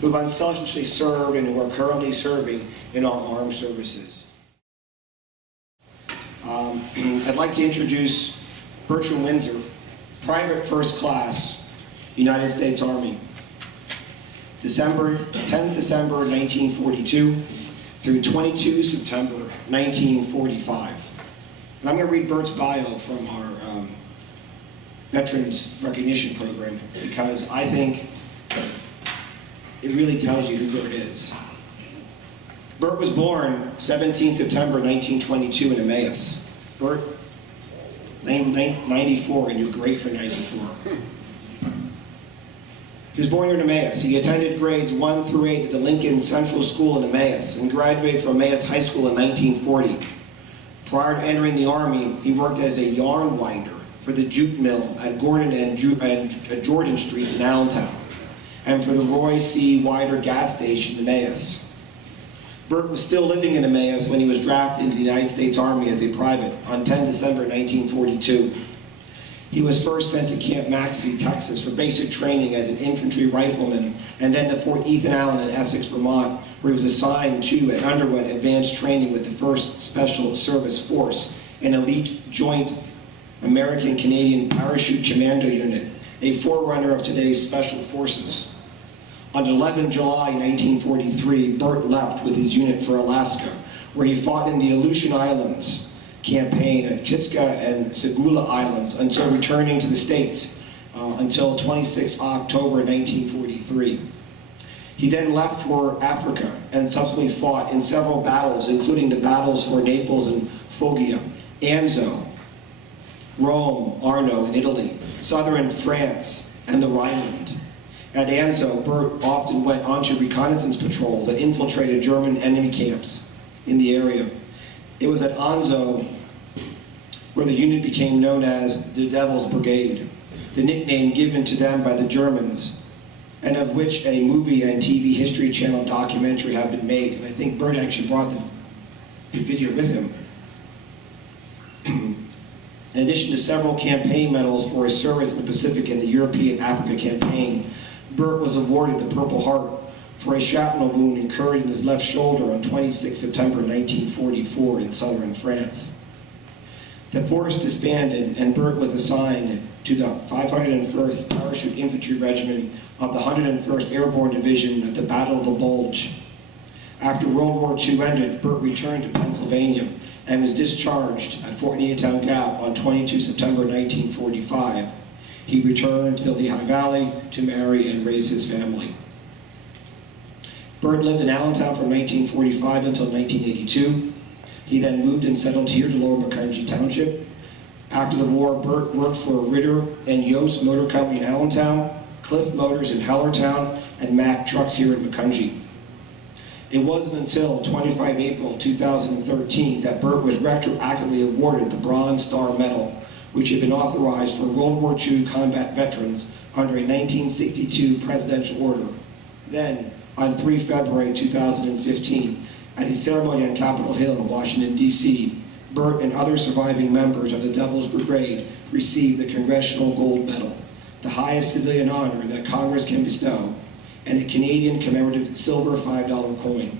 who have unselfishly served and who are currently serving in our armed services. I'd like to introduce BertWinzer1, Private First Class, United States Army. 10th December 1942 through 22 September 1945. And I'm going to read Bert's bio from our Veterans Recognition Program because I think it really tells you who Bert is. Bert was born 17 September 1922 in Emmaus. Bert, 94, and you're great for 94. He was born here in Emmaus. He attended grades 1 through 8 at the Lincoln Central School in Emmaus and graduated from Emmaus High School in 1940. Prior to entering the Army, he worked as a yarn winder for the jute mill at Gordon and Jordan Streets in Allentown, and for the Roy C. Wider gas station in Emmaus. Bert was still living in Emmaus when he was drafted into the United States Army as a private on 10 December 1942. He was first sent to Camp Maxey, Texas for basic training as an infantry rifleman, and then to Fort Ethan Allen in Essex, Vermont, where he was assigned to and underwent advanced training with the 1st Special Service Force, an elite joint American-Canadian parachute commando unit, a forerunner of today's Special Forces. On 11 July 1943, Bert left with his unit for Alaska, where he fought in the Aleutian Islands campaign at Kiska and Segula Islands until returning to the States until 26 October 1943. He then left for Africa and subsequently fought in several battles, including the battles for Naples and Foggia, Anzo, Rome, Arno in Italy, southern France, and the Rhineland. At Anzo, Bert often went onto reconnaissance patrols that infiltrated German enemy camps in the area. It was at Anzo where the unit became known as the Devil's Brigade, the nickname given to them by the Germans, and of which a movie and TV History Channel documentary have been made. And I think Bert actually brought the video with him. In addition to several campaign medals for his service in the Pacific and the European Africa campaign, Bert was awarded the Purple Heart for a shrapnel wound incurred in his left shoulder on 26 September 1944 in southern France. The force disbanded and Bert was assigned to the 501st Parachute Infantry Regiment of the 101st Airborne Division at the Battle of the Bulge. After World War II ended, Bert returned to Pennsylvania and was discharged at Fort Uniontown Gap on 22 September 1945. He returned to the Lehigh Valley to marry and raise his family. Bert lived in Allentown from 1945 until 1982. He then moved and settled here to Lower Macungie Township. After the war, Bert worked for Ritter and Yost Motor Company in Allentown, Cliff Motors in Hellertown, and Mack Trucks here in Macungie. It wasn't until 25 April 2013 that Bert was retroactively awarded the Bronze Star Medal, which had been authorized for World War II combat veterans under a 1962 presidential order. Then, on 3 February 2015, at a ceremony on Capitol Hill in Washington, D.C., Bert and other surviving members of the Devil's Brigade received the Congressional Gold Medal, the highest civilian honor that Congress can bestow, and a Canadian commemorative silver $5 coin.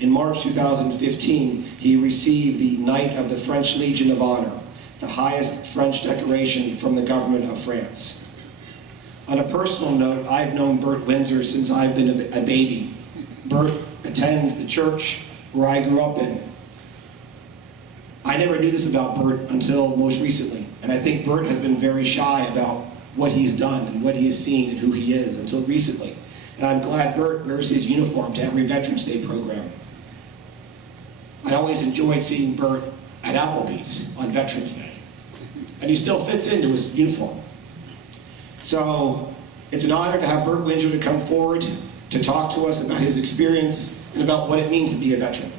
In March 2015, he received the Knight of the French Legion of Honor, the highest French decoration from the government of France. On a personal note, I've known BertWinzer since I've been a baby. Bert attends the church where I grew up in. I never knew this about Bert until most recently, and I think Bert has been very shy about what he's done and what he has seen and who he is until recently. And I'm glad Bert wears his uniform to every Veterans Day program. I always enjoyed seeing Bert at Applebee's on Veterans Day. And he still fits into his uniform. So it's an honor to have BertWinzer to come forward to talk to us about his experience and about what it means to be a veteran.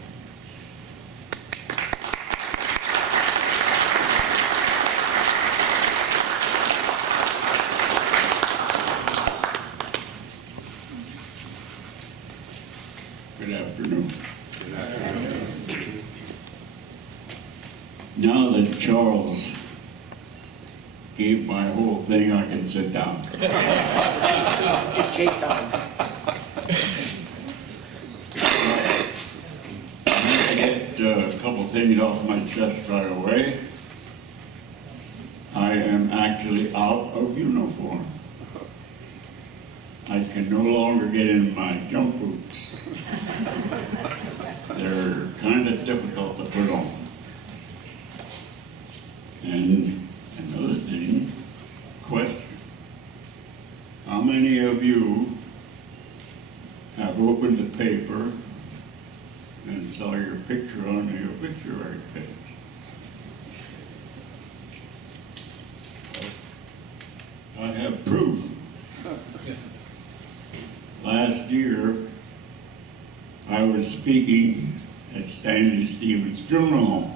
Good afternoon. Now that Charles gave my whole thing, I can sit down. It's cake time. to get a couple things off my chest right away. I am actually out of uniform. I can no longer get in my jump boots. They're kind of difficult to put on. And another thing, question. How many of you have opened the paper and saw your picture on the obituary page? I have proof. Last year, I was speaking at Stanley Stevens' funeral home,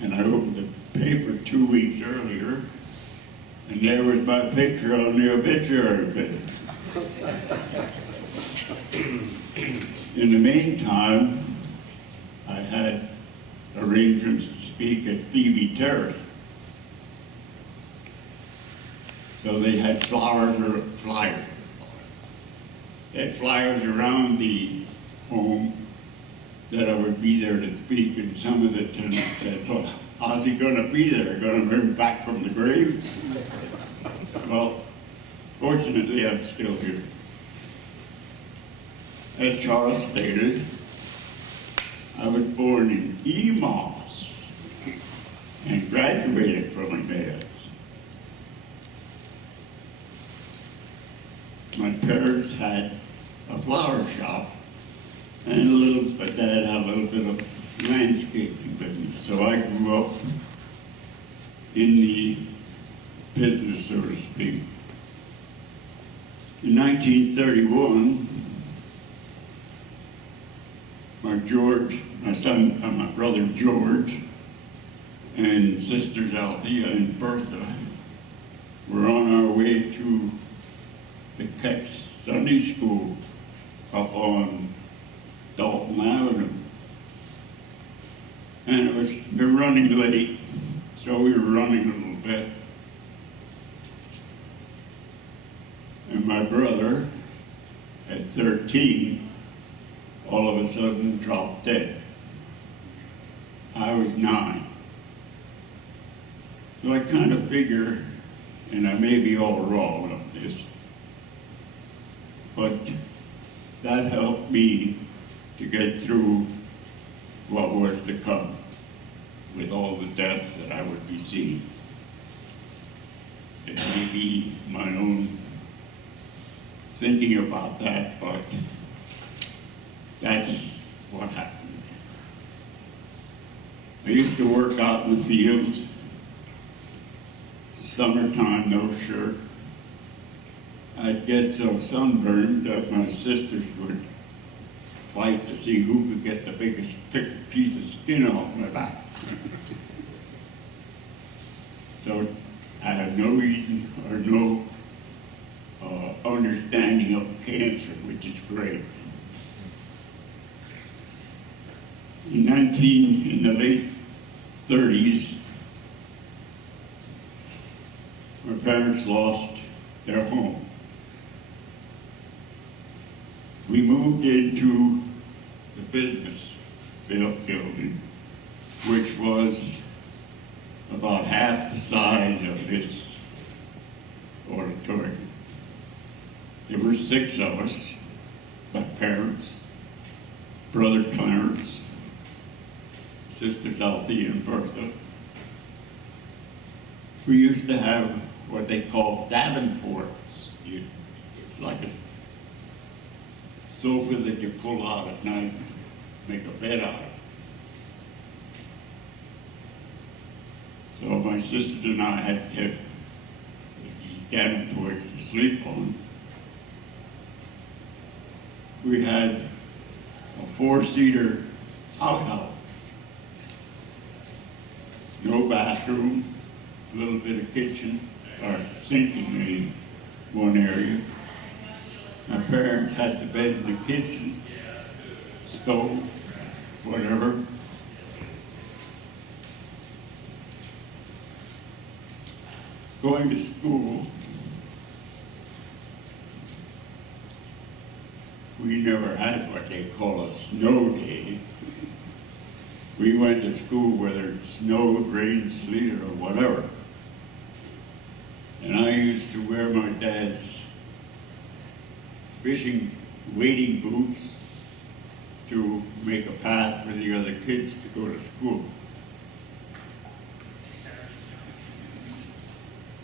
and I opened the paper 2 weeks earlier, and there was my picture on the obituary page. In the meantime, I had arrangements to speak at Phoebe Terrace. So they had flyers. They had flyers around the home that I would be there to speak, and some of the tenants said, well, how's he going to be there? Going to bring him back from the grave? Well, fortunately, I'm still here. As Charles stated, I was born in Emos and graduated from Emmaus. My parents had a flower shop and but Dad had a little bit of landscaping business. So I grew up in the business, so to speak. In 1931, my brother George, and sisters Althea and Bertha were on our way to the Keck Sunday School up on Dalton Avenue. And we were running late, so we were running a little bit. And my brother, at 13, all of a sudden dropped dead. I was 9. So I kind of figure, and I may be all wrong on this, but that helped me to get through what was to come with all the death that I would be seeing. It may be my own thinking about that, but that's what happened. I used to work out in the fields, summertime, no shirt. I'd get so sunburned that my sisters would fight to see who could get the biggest piece of skin off my back. So I have no reason or no understanding of cancer, which is great. In the late 30s, my parents lost their home. We moved into the business building, which was about half the size of this auditorium. There were 6 of us, my parents, brother Clarence, sister Althea and Bertha. We used to have what they call Davenports. It's like a sofa that you pull out at night, make a bed out of. So my sister and I had to have these Davenports to sleep on. We had a 4-seater outhouse. No bathroom, a little bit of kitchen, or sink in one area. My parents had the bed in the kitchen, stove, whatever. Going to school, we never had what they call a snow day. We went to school whether it snowed, rained, sleet, or whatever. And I used to wear my dad's fishing wading boots to make a path for the other kids to go to school.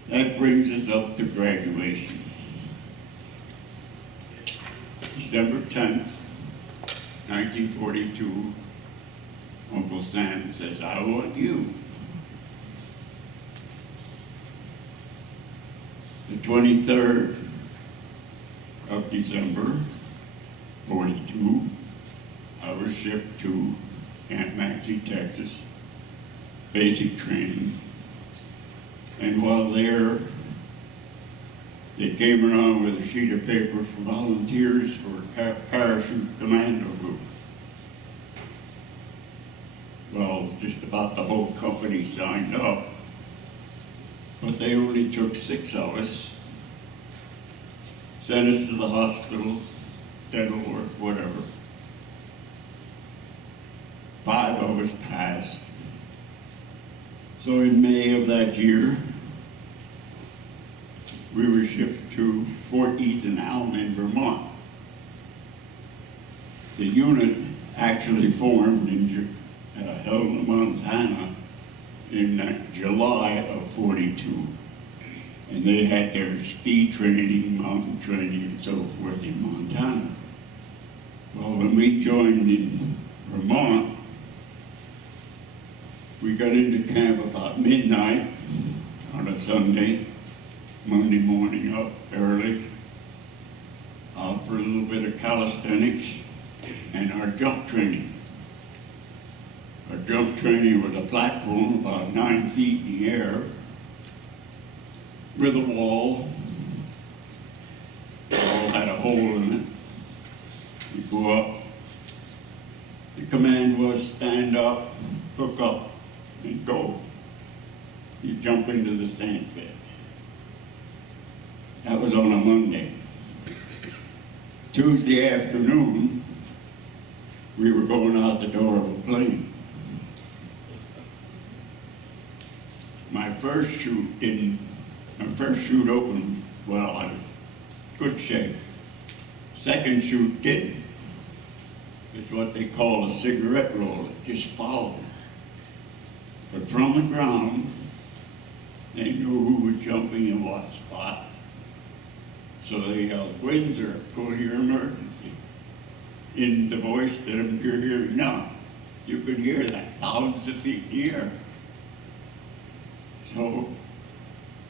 That brings us up to graduation. December 10th, 1942, Uncle Sam says, "I want you." The 23rd of December, 42, I was shipped to Camp Maxey, Texas, basic training. And while there, they came around with a sheet of paper for volunteers for parachute commando group. Well, just about the whole company signed up, but they only took 6 of us, sent us to the hospital, dental work, whatever. 5 of us passed. So in May of that year, we were shipped to Fort Ethan Allen in Vermont. The unit actually formed in Helena, Montana in July of 42. And they had their ski training, mountain training, and so forth in Montana. Well, when we joined in Vermont, we got into camp about midnight on a Sunday, Monday morning up early, out for a little bit of calisthenics and our jump training. Our jump training was a platform about 9 feet in the air with a wall. The wall had a hole in it. You go up. The command was stand up, hook up, and go. You jump into the sand pit. That was on a Monday. Tuesday afternoon, we were going out the door of a plane. My first chute opened, well, I was good shape. Second chute didn't. It's what they call a cigarette roll. It just followed. But from the ground, they knew who was jumping in what spot. So they yelled, "Windsor, go to your emergency." In the voice that you're hearing now. You could hear that thousands of feet in the air. So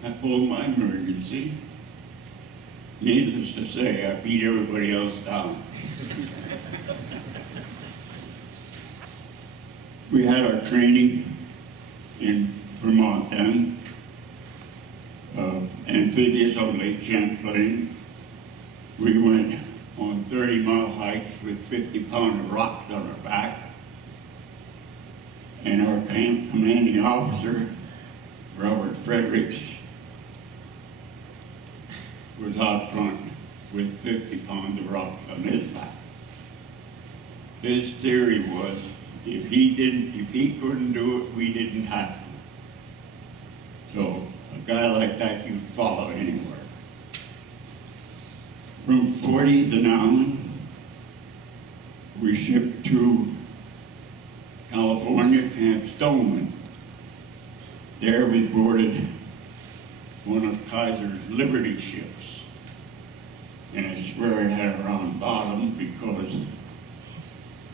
I pulled my emergency. Needless to say, I beat everybody else down. We had our training in Vermont then, amphibious on Lake Champlain. We went on 30-mile hikes with 50-pound of rocks on our back. And our camp commanding officer, Robert Fredericks, was out front with 50 pounds of rocks on his back. His theory was, if he couldn't do it, we didn't have to. So a guy like that you'd follow anywhere. From 40th and on, we shipped to California, Camp Stoneman. There we boarded one of Kaiser's Liberty ships. And I swear it had a round bottom because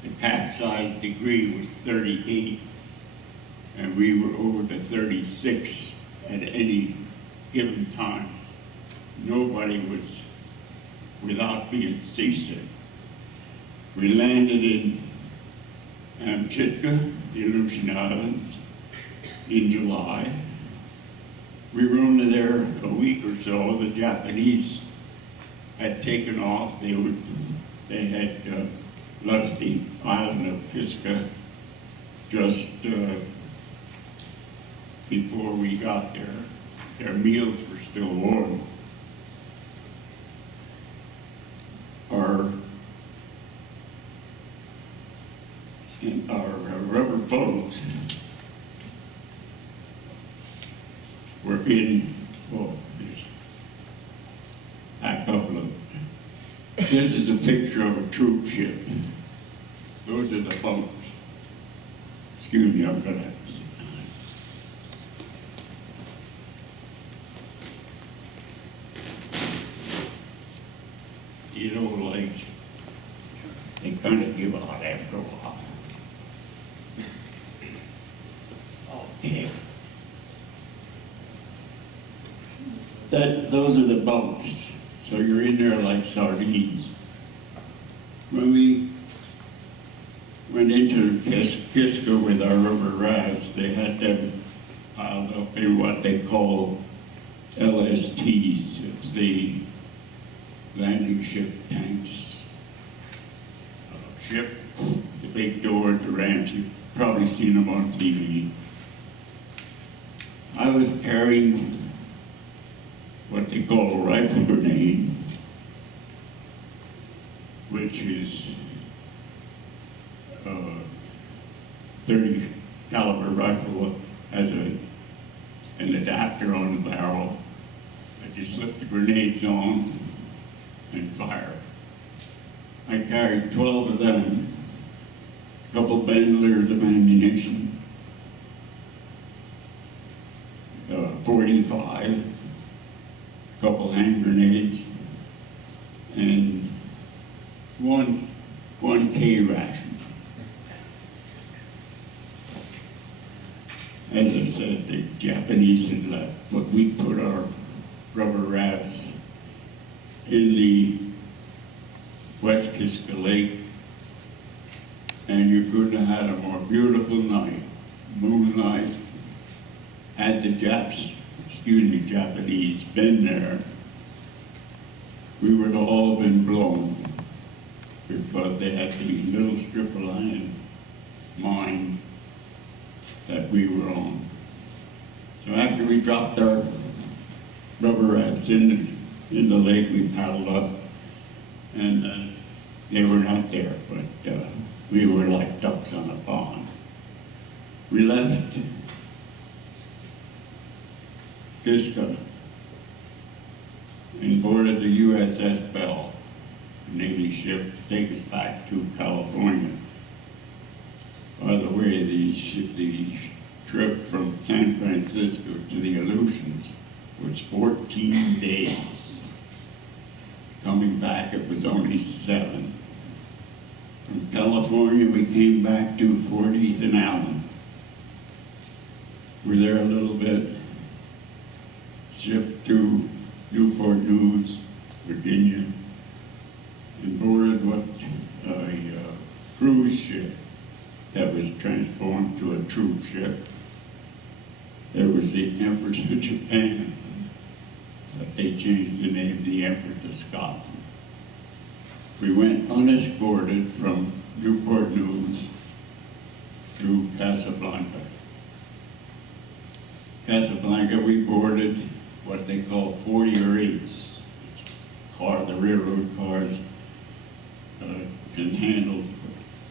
the capsize degree was 38 and we were over to 36 at any given time. Nobody was without being seasick. We landed in Amchitka, the Aleutian Islands, in July. We were only there a week or so. The Japanese had taken off. They had left the island of Kiska just before we got there. Their meals were still warm. and our rubber boats were in, oh, there's a couple of, this is a picture of a troop ship. Those are the boats. Excuse me, I'm gonna have to sit down. These old legs, they kind of give out after a while. Okay. Those are the boats. So you're in there like sardines. When we went into Kisco with our rubber rafts, they had them piled up in what they call LSTs. It's the landing ship tanks. Ship, the big door at the ramps. You've probably seen them on TV. I was carrying what they call a rifle grenade, which is 30 caliber rifle, has an adapter on the barrel that you slip the grenades on and fire. I carried 12 of them, a couple bandoliers of ammunition, 45, a couple hand grenades, and one K ration. As I said, the Japanese had left, but we put our rubber rafts in the West Kiska Lake, and you couldn't have had a more beautiful night. Moonlight. Had the Japanese been there, we would have all been blown, because they had the little strip of land mine that we were on. So after we dropped our rubber rafts in the lake, we paddled up, and they were not there, but we were like ducks on a pond. We left Kiska and boarded the USS Bell, a Navy ship, to take us back to California. By the way, the trip from San Francisco to the Aleutians was 14 days. Coming back, it was only 7. From California, we came back to 40th and Allen. We're there a little bit, shipped to Newport News, Virginia, and boarded a cruise ship that was transformed to a troop ship. There was the Empress of Japan, but they changed the name of the Empress to Scotland. We went unescorted from Newport News to Casablanca. Casablanca, we boarded what they call 40-8s. The railroad cars can handle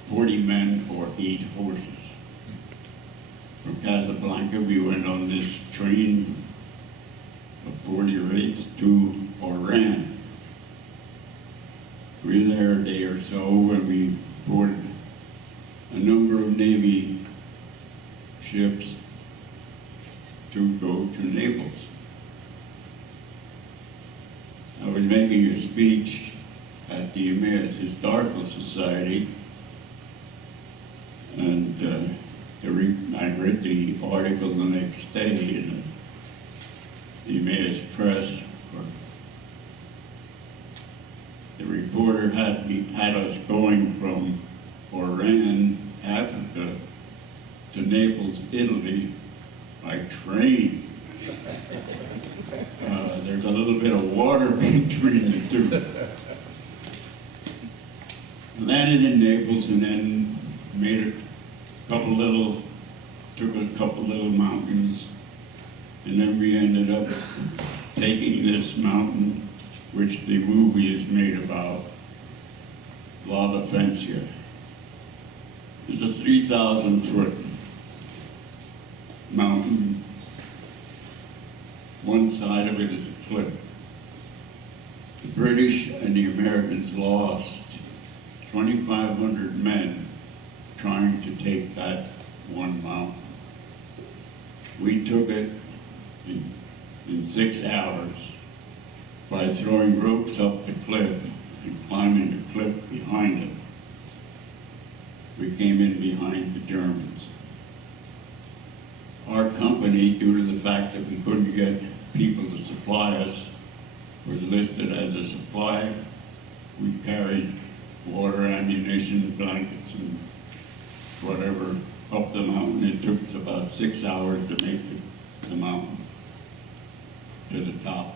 40 men or 8 horses. From Casablanca, we went on this train of 40-8s to Oran. We were there a day or so, and we boarded a number of Navy ships to go to Naples. I was making a speech at the Emmaus Historical Society, and I read the article the next day in the Emmaus Press. The reporter had us going from Oran, Africa, to Naples, Italy, by train. There's a little bit of water between the two. Landed in Naples and then took a couple little mountains, and then we ended up taking this mountain, which the movie is made about, La Defensa. It's a a 3,000-foot mountain. One side of it is a cliff. The British and the Americans lost 2,500 men trying to take that one mountain. We took it in 6 hours by throwing ropes up the cliff and climbing the cliff behind it. We came in behind the Germans. Our company, due to the fact that we couldn't get people to supply us, was listed as a supply. We carried water, ammunition, blankets, and whatever up the mountain. It took us about 6 hours to make the mountain to the top.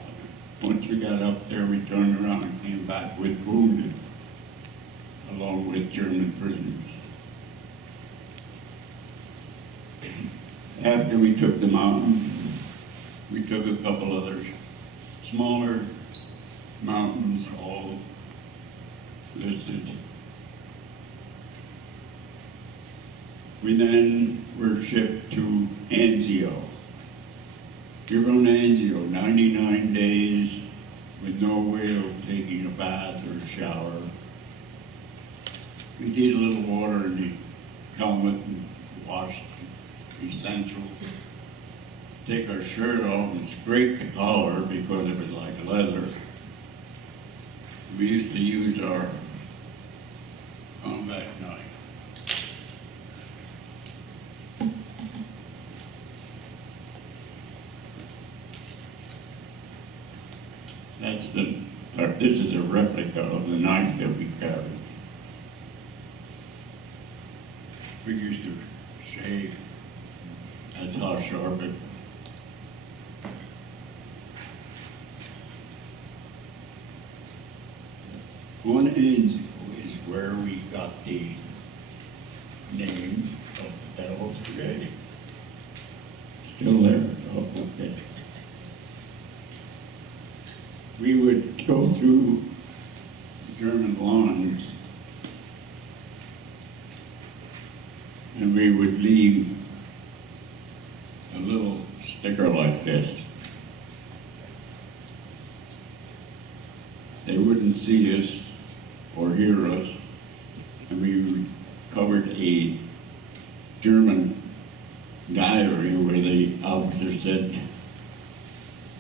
Once we got up there, we turned around and came back with wounded, along with German prisoners. After we took the mountain, we took a couple other smaller mountains, all listed. We then were shipped to Anzio. You're on Anzio, 99 days with no way of taking a bath or a shower. We did a little water in the helmet and washed essential. Take our shirt off and scrape the collar because it was like leather. We used to use our combat knife. This is a replica of the knife that we carried. We used to shave. That's how sharp it. On Anzio is where we got the name of the Devil's Brigade. Still there? Oh, okay. We would go through German lines and we would leave a little sticker like this. They wouldn't see us or hear us, and we covered a German diary where the officer said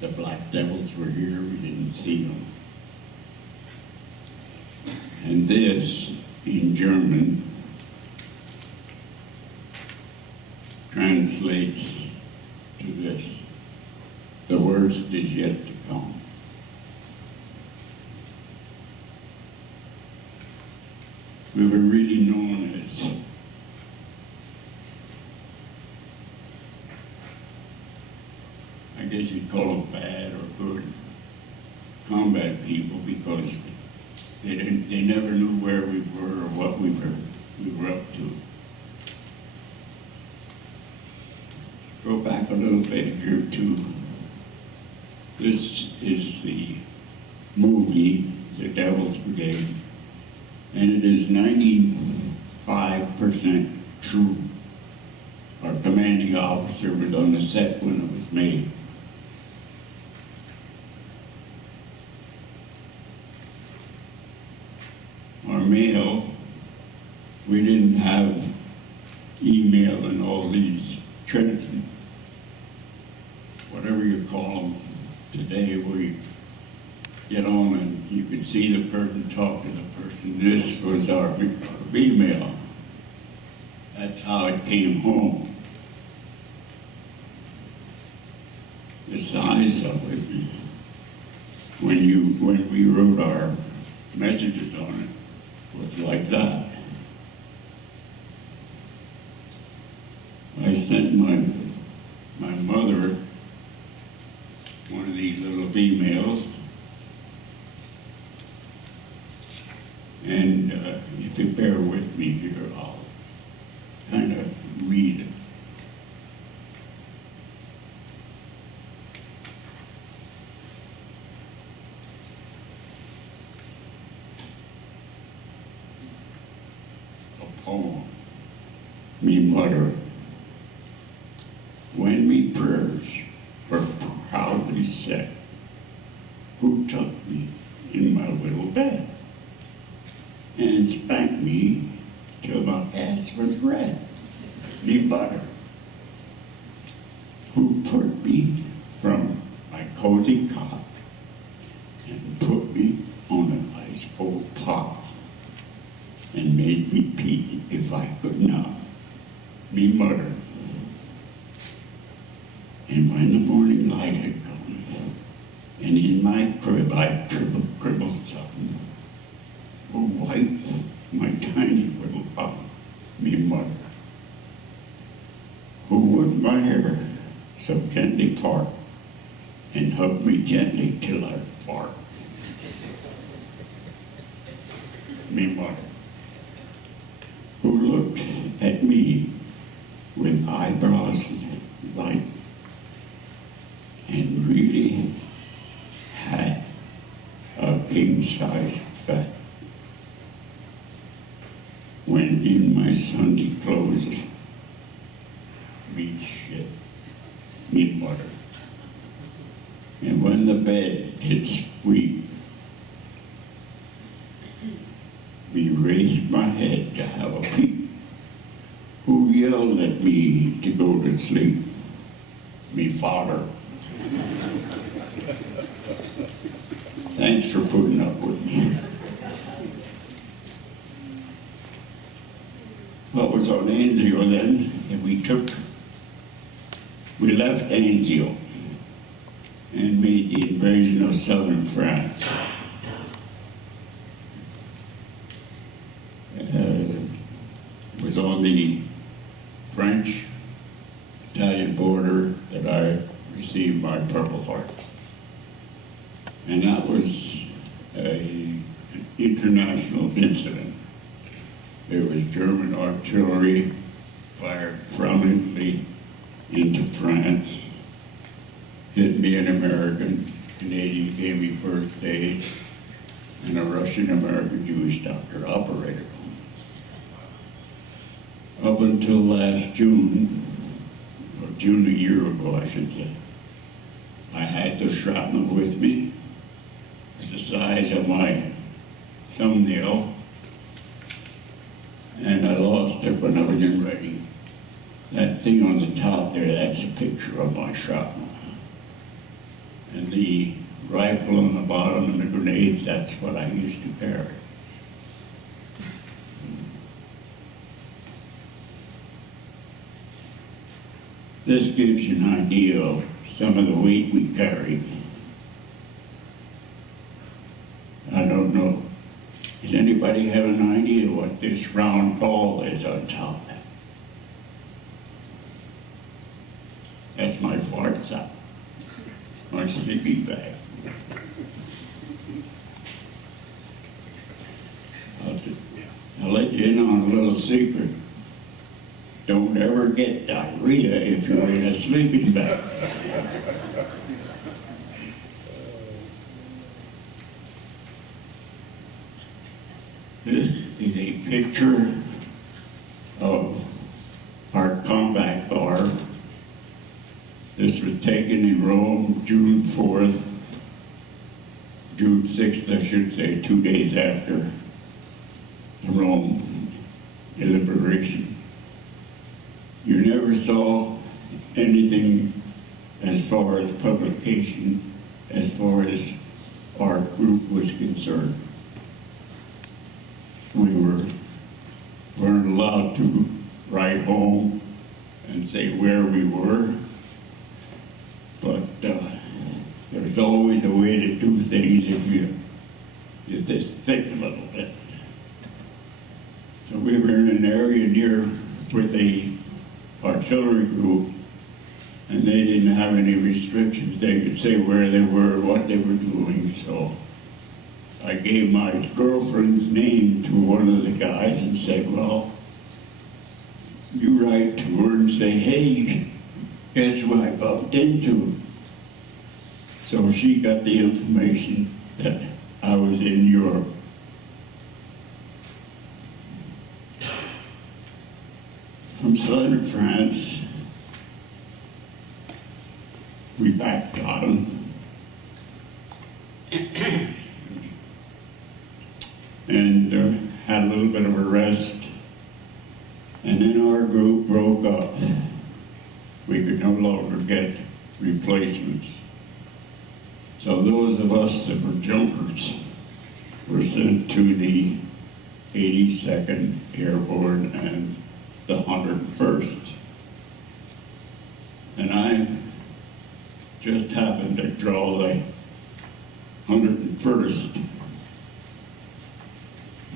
the Black Devils were here, we didn't see them. And this, in German, translates to this: the worst is yet to come. We were really known as I guess you'd call them bad or good combat people because they never knew where we were or what we were up to. Go back a little bit here too. This is the movie, The Devil's Brigade, and it is 95% true. Our commanding officer was on the set when it was made. Our mail, we didn't have email and all these tricks, whatever you call them today, we get on and you could see the person, talk to the person. This was our email. That's how it came home. The size of it, when we wrote our messages on it, was like that. I sent my mother one of these little emails, and if you bear with me here, I'll kind of read it. A poem. me mother, when me prayers were proudly said, who took me in my little bed and spanked me till my ass was red, me mother, who put me from my cozy cot and put me on an ice cold pot and made me pee if I could not, me mother. And when the morning light had come, and in my crib I cribbled something, oh, white, my tiny little bum, me mother, who would my hair so gently part and hug me gently till I fart. Me mother, who looked at me with eyebrows light and really had a king-size fat. When in my Sunday clothes, me shit, me mother. And when the bed did squeak, me raised my head to have a peep. Who yelled at me to go to sleep? Me father. Thanks for putting up with me. Well, it was on Anzio then that we left Anzio and made the invasion of southern France. It was on the French-Italian border that I received my Purple Heart. And that was an international incident. There was German artillery fired from Italy into France, hit me an American, Canadian gave me first aid, and a Russian-American Jewish doctor operated. Up until last June, or June a year ago I should say, I had the shrapnel with me. It's the size of my thumbnail, and I lost it when I was in Reading. That thing on the top there, that's a picture of my shrapnel. And the rifle on the bottom and the grenades, that's what I used to carry. This gives you an idea of some of the weight we carried. I don't know. Does anybody have an idea what this round ball is on top? That's my fart sack, my sleeping bag. I'll let you in on a little secret. Don't ever get diarrhea if you're in a sleeping bag. This is a picture of our combat bar. This was taken in Rome, June 4th, June 6th, I should say, 2 days after the Rome liberation. You never saw anything as far as publication, as far as our group was concerned. We weren't allowed to write home and say where we were, but there's always a way to do things if you just think a little bit. So we were in an area near with a artillery group, and they didn't have any restrictions. They could say where they were, what they were doing, so I gave my girlfriend's name to one of the guys and said, well, you write to her and say, hey, guess who I bumped into? So she got the information that I was in Europe. from southern France, we backed down. And had a little bit of a rest. And then our group broke up. We could no longer get replacements. So those of us that were jumpers were sent to the 82nd Airborne and the 101st. And I just happened to draw the 101st,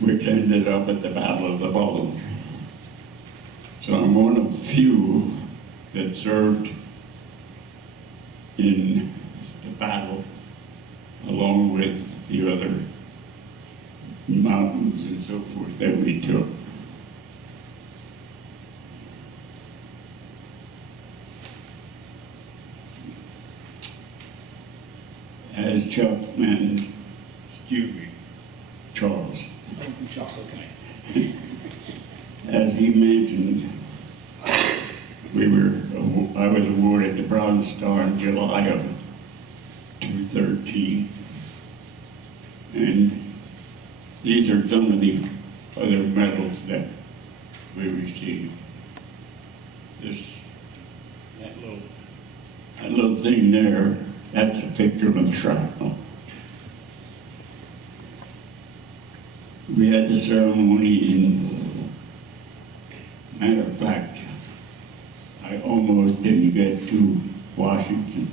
which ended up at the Battle of the Bulge. So I'm one of few that served in the battle along with the other mountains and so forth that we took. As Chuck and Charles, okay. as he mentioned, I was awarded the Bronze Star in July of 2013, and these are some of the other medals that we received. That little thing there, that's a picture of the shrapnel. We had the ceremony in, matter of fact, I almost didn't get to Washington.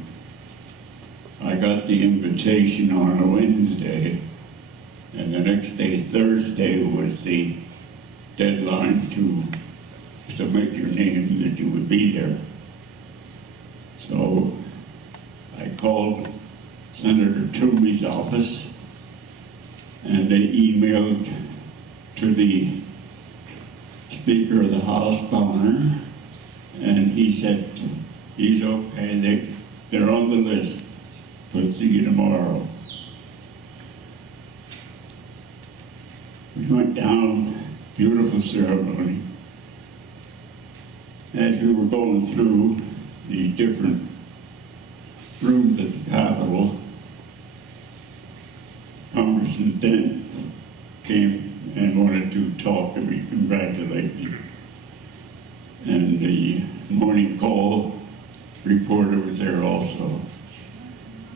I got the invitation on a Wednesday, and the next day, Thursday, was the deadline to submit your name that you would be there. So I called Senator Toomey's office, and they emailed to the Speaker of the House, Bonner, and he said, he's okay, they're on the list, we'll see you tomorrow. We went down, beautiful ceremony. As we were going through the different rooms at the Capitol, Congressman Dent came and wanted to talk to me, congratulate me. And the morning call reporter was there also.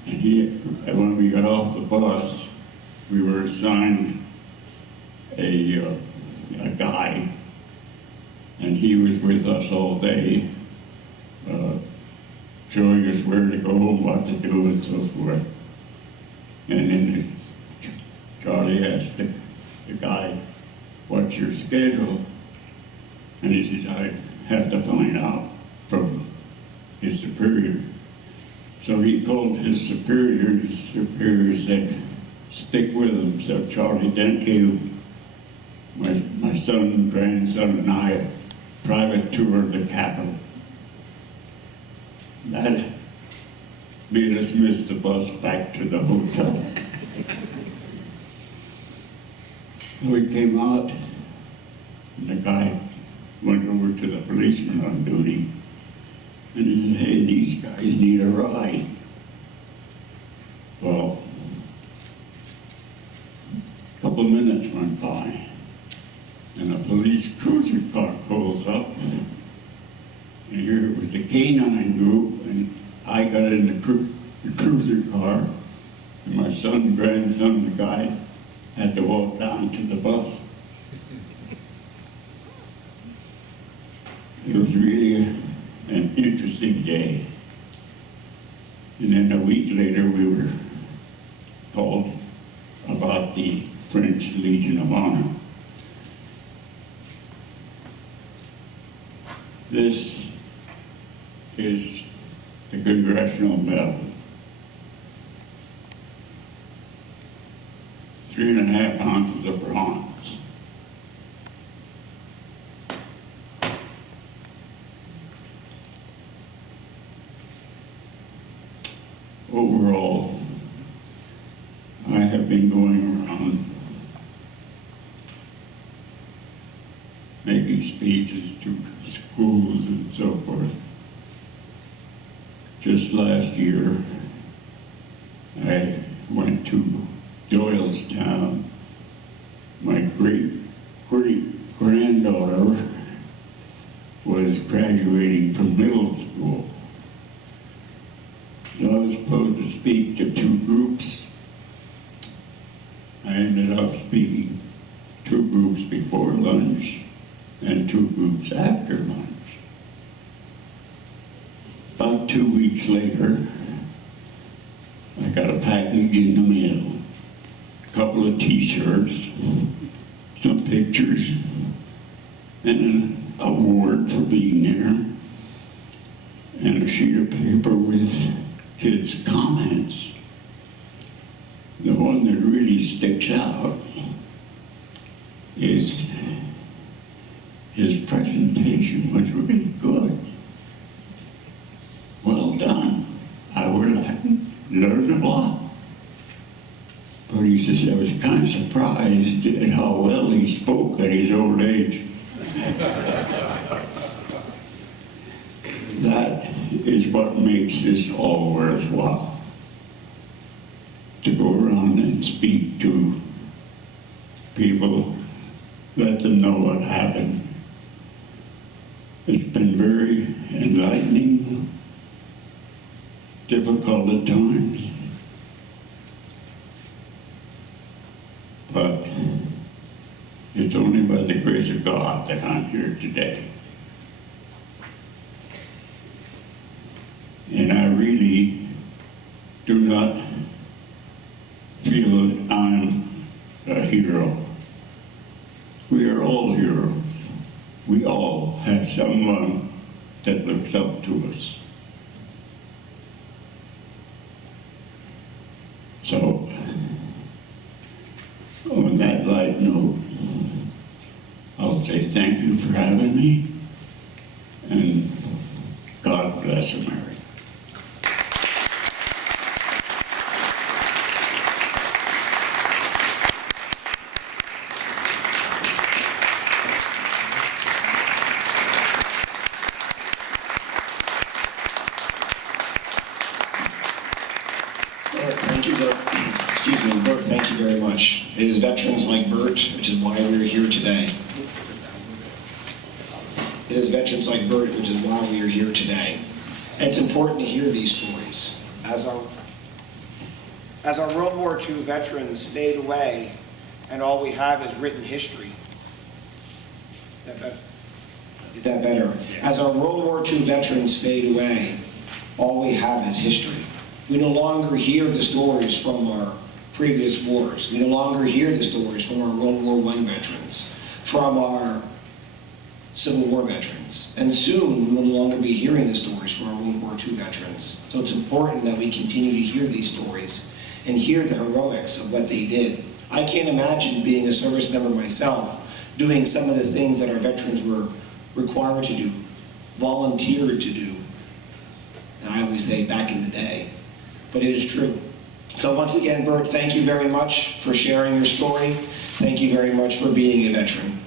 And when we got off the bus, we were assigned a guide, and he was with us all day, showing us where to go, what to do, and so forth. And then Charlie asked the guide, "What's your schedule?" And he said, "I have to find out from his superior." So he called his superior, and his superior said, "Stick with him." So Charlie then gave my son, grandson, and I a private tour of the Capitol. That made us miss the bus back to the hotel. We came out, and the guy went over to the policeman on duty, and he said, "Hey, these guys need a ride." Well, a couple of minutes went by, and a police cruiser car pulls up, and here it was a canine group, and I got in the cruiser car, and my son, grandson, the guide, had to walk down to the bus. It was really an interesting day. And then a week later, we were called about the French Legion of Honor. This is the Congressional Medal. 3.5 ounces of bronze. Overall, I have been going around making speeches to schools and so forth. Just last year, I went to Doylestown. My great-granddaughter was graduating from middle school. So I was supposed to speak to 2 groups. I ended up speaking 2 groups before lunch and 2 groups after lunch. About 2 weeks later, I got a package in the mail, a couple of t-shirts, some pictures, and an award for being there, and a sheet of paper with kids' comments. The one that really sticks out is his presentation was really good. Well done. I learned a lot. But he says, I was kind of surprised at how well he spoke at his old age. That is what makes this all worthwhile. To go around and speak to people, let them know what happened. It's been very enlightening, difficult at times, but it's only by the grace of God that I'm here today. And I really do not feel that I'm a hero. We are all heroes. We all have someone that looks up to us. So, on that light note, I'll say thank you for having me, and God bless America. Thank you, Bert. Excuse me, Bert, thank you very much. It is veterans like Bert, which is why we are here today. It is veterans like Bert, which is why we are here today. It's important to hear these stories. As our World War II veterans fade away, and all we have is written history. Is that better? Is that better? As our World War II veterans fade away, all we have is history. We no longer hear the stories from our previous wars. We no longer hear the stories from our World War I veterans, from our Civil War veterans. And soon we will no longer be hearing the stories from our World War II veterans. So it's important that we continue to hear these stories and hear the heroics of what they did. I can't imagine being a service member myself, doing some of the things that our veterans were required to do, volunteered to do. And I always say back in the day. But it is true. So once again, Bert, thank you very much for sharing your story. Thank you very much for being a veteran.